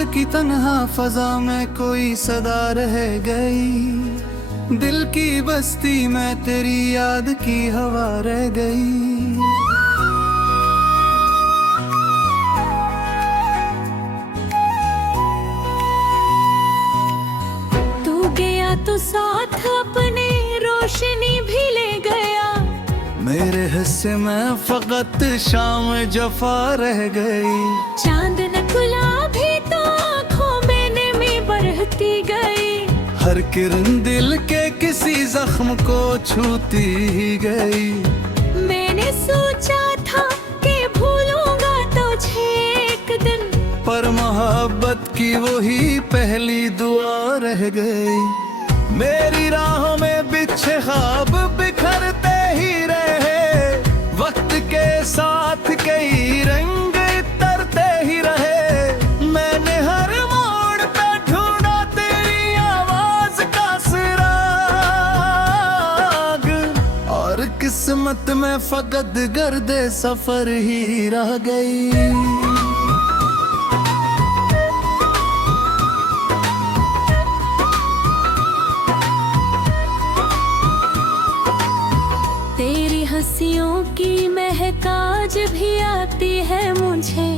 रात की तन्हा फजा में कोई सदा रह गई, दिल की बस्ती में तेरी याद की हवा रह गई। तू गया तो साथ अपने रोशनी भी ले गया, मेरे हिस्से में फकत शाम जफा रह गई। चांद न खुला भी तो आँखों में बढ़ती गई, हर किरण दिल के किसी जख्म को छूती ही गई। मैंने सोचा था कि भूलूंगा तुझे एक दिन, पर मोहब्बत की वही पहली दुआ रह गई। मेरी राहों में बिछे ख्वाब बिखरते ही रहे, वक्त के साथ कई रंग तरते ही रहे। मैंने हर मोड़ पे ढूंढा तेरी आवाज का सुराग, और किस्मत में फकत गर्दे सफर ही रह गई। तेरी हंसियों की महक आज भी आती है मुझे,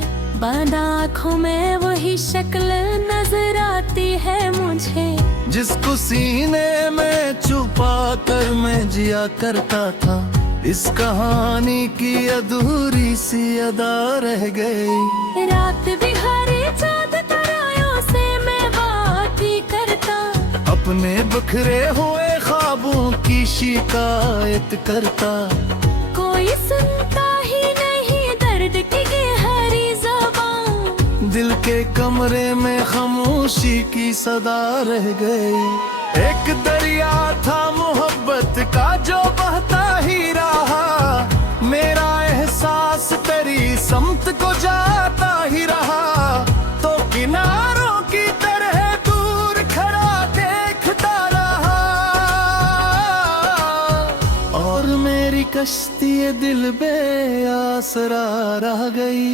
बंद आँखों में वही शक्ल नजर आती है मुझे। जिसको सीने में छुपा कर मैं जिया करता था, इस कहानी की अधूरी सी अदा रह गई। रात बिहारे चाँद तारों से मैं बात ही करता, अपने बिखरे हुए ख्वाबों की शिकायत करता। कोई सुनता ही नहीं दर्द की गहरी ज़बान, दिल के कमरे में खामोशी की सदा रह गई। एक दरिया था मोहब्बत का जो बहता ही रहा, मेरा एहसास तेरी समत को जाता ही रहा। तो किनारों की तरह दूर खड़ा देखता रहा, और मेरी कश्ती दिल बेआसरा रह गई।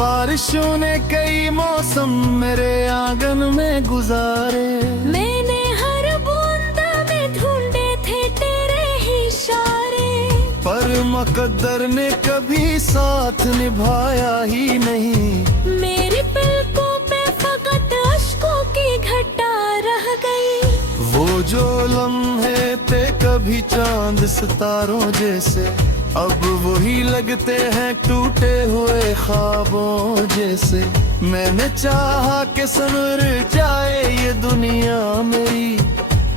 बारिशों ने कई मौसम मेरे आंगन में गुजारे, मैंने हर बूंद में ढूंढे थे तेरे ही इशारे, पर मुकद्दर ने कभी साथ निभाया ही नहीं। मेरी पलकों पे फकत अश्कों की घटा रह गई। वो जो लम्हे थे कभी चांद सितारों जैसे, अब वही लगते हैं टूटे हुए ख्वाबों जैसे। मैंने चाहा कि संवर जाए ये दुनिया मेरी,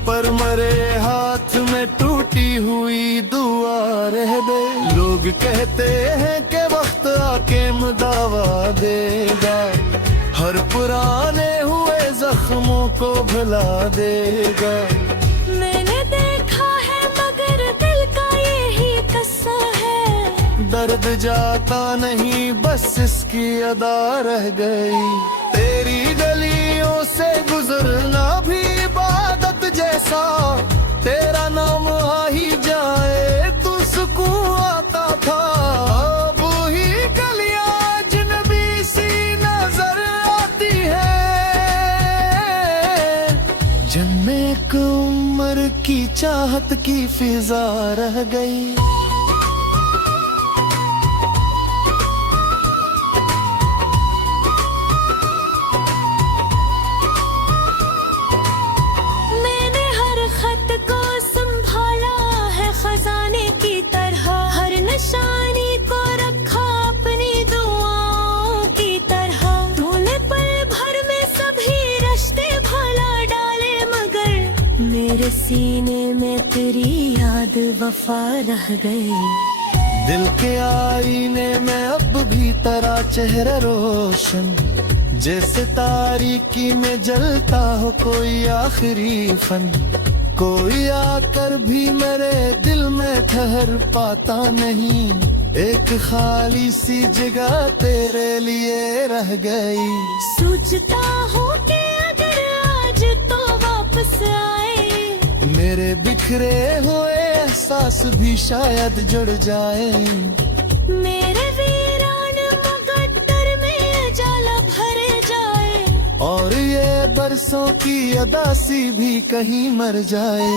पर मरे हाथ में टूटी हुई दुआ रह गई। लोग कहते हैं कि वक्त आके दावा देगा, हर पुराने हुए जख्मों को भुला देगा। मैंने देखा है मगर दिल का यही किस्सा है, दर्द जाता नहीं बस इसकी अदा रह गई। तेरी गलियों से गुजरना भी इबादत जैसा, तेरा नाम आ ही जाए तो सुकून आता था। अब ही गलियां अजनबी सी नजर आती है, जिनमें एक उम्र की चाहत की फिजा रह गई। मैंने हर खत को संभाला है खजाने की तरह, हर निशानी को रखा अपनी दुआओं की तरह। तूने पल भर में सभी रिश्ते भला डाले, मगर मेरे सीने में तेरी याद वफा रह गई। दिल के आईने में अब भी तेरा चेहरा रोशन, जैसे तारीकी में जलता हो कोई आखिरी फन। कोई आकर भी मेरे दिल में ठहर पाता नहीं, एक खाली सी जगह तेरे लिए रह गई। सोचता हूँ कि अगर आज तो वापस आए, मेरे बिखरे हुए एहसास भी शायद जुड़ जाए। मेरे वीरान मगटर में उजाला भर जाए। और ये बरसों की अदासी भी कहीं मर जाए।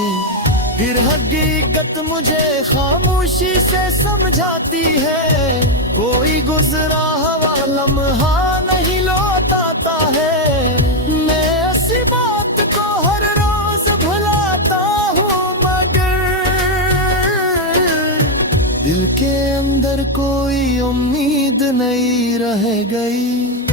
फिर हकीकत मुझे खामोशी से समझाती है, कोई गुजरा हुआ लम्हा नहीं लौट आता है। मैं उसी बात को हर रोज भुलाता हूँ, मगर दिल के अंदर कोई उम्मीद नहीं रह गई।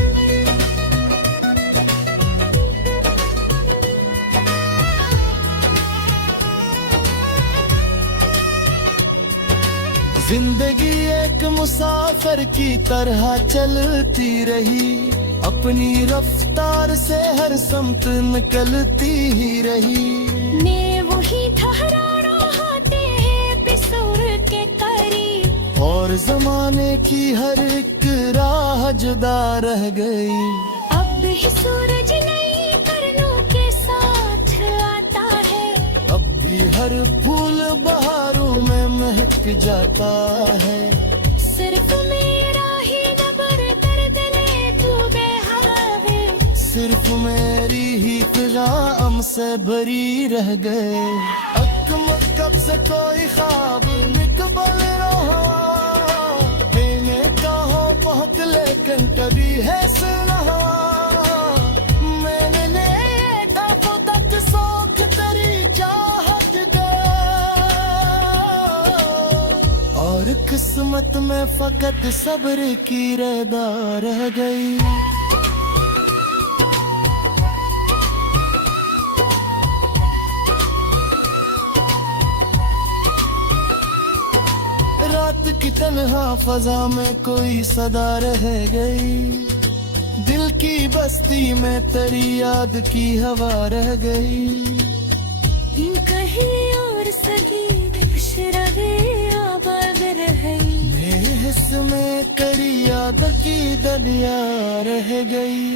जिंदगी एक मुसाफिर की तरह चलती रही, अपनी रफ्तार से हर समत निकलती ही रही। मैं वही ठहराना होते हैं पिसूर के करीब, और जमाने की हर एक राह जुदा रह गई। अब भी सूरज नई करनों के साथ आता है। अब भी हर फूल बहारों में महक जाता है। सिर्फ मेरा ही नबर दर्द ले डूबे हवा, सिर्फ मेरी ही फिजाम से भरी रह गए। अकमल कब से कोई ख्वाब निकबल रहा, इन्हें कहो बहुत लेकिन कभी है सुना। मैंने लेटा तो तक सोख तेरी चाहत गया, और किस्मत में फकत सब्र की रदा रह गई। रात की तन्हा फजा में कोई सदा रह गई। दिल की बस्ती में तेरी याद की हवा रह गई। कहीं और सगी शरवे आबाद रहे। हिस्स में तेरी याद की दरिया रह गई।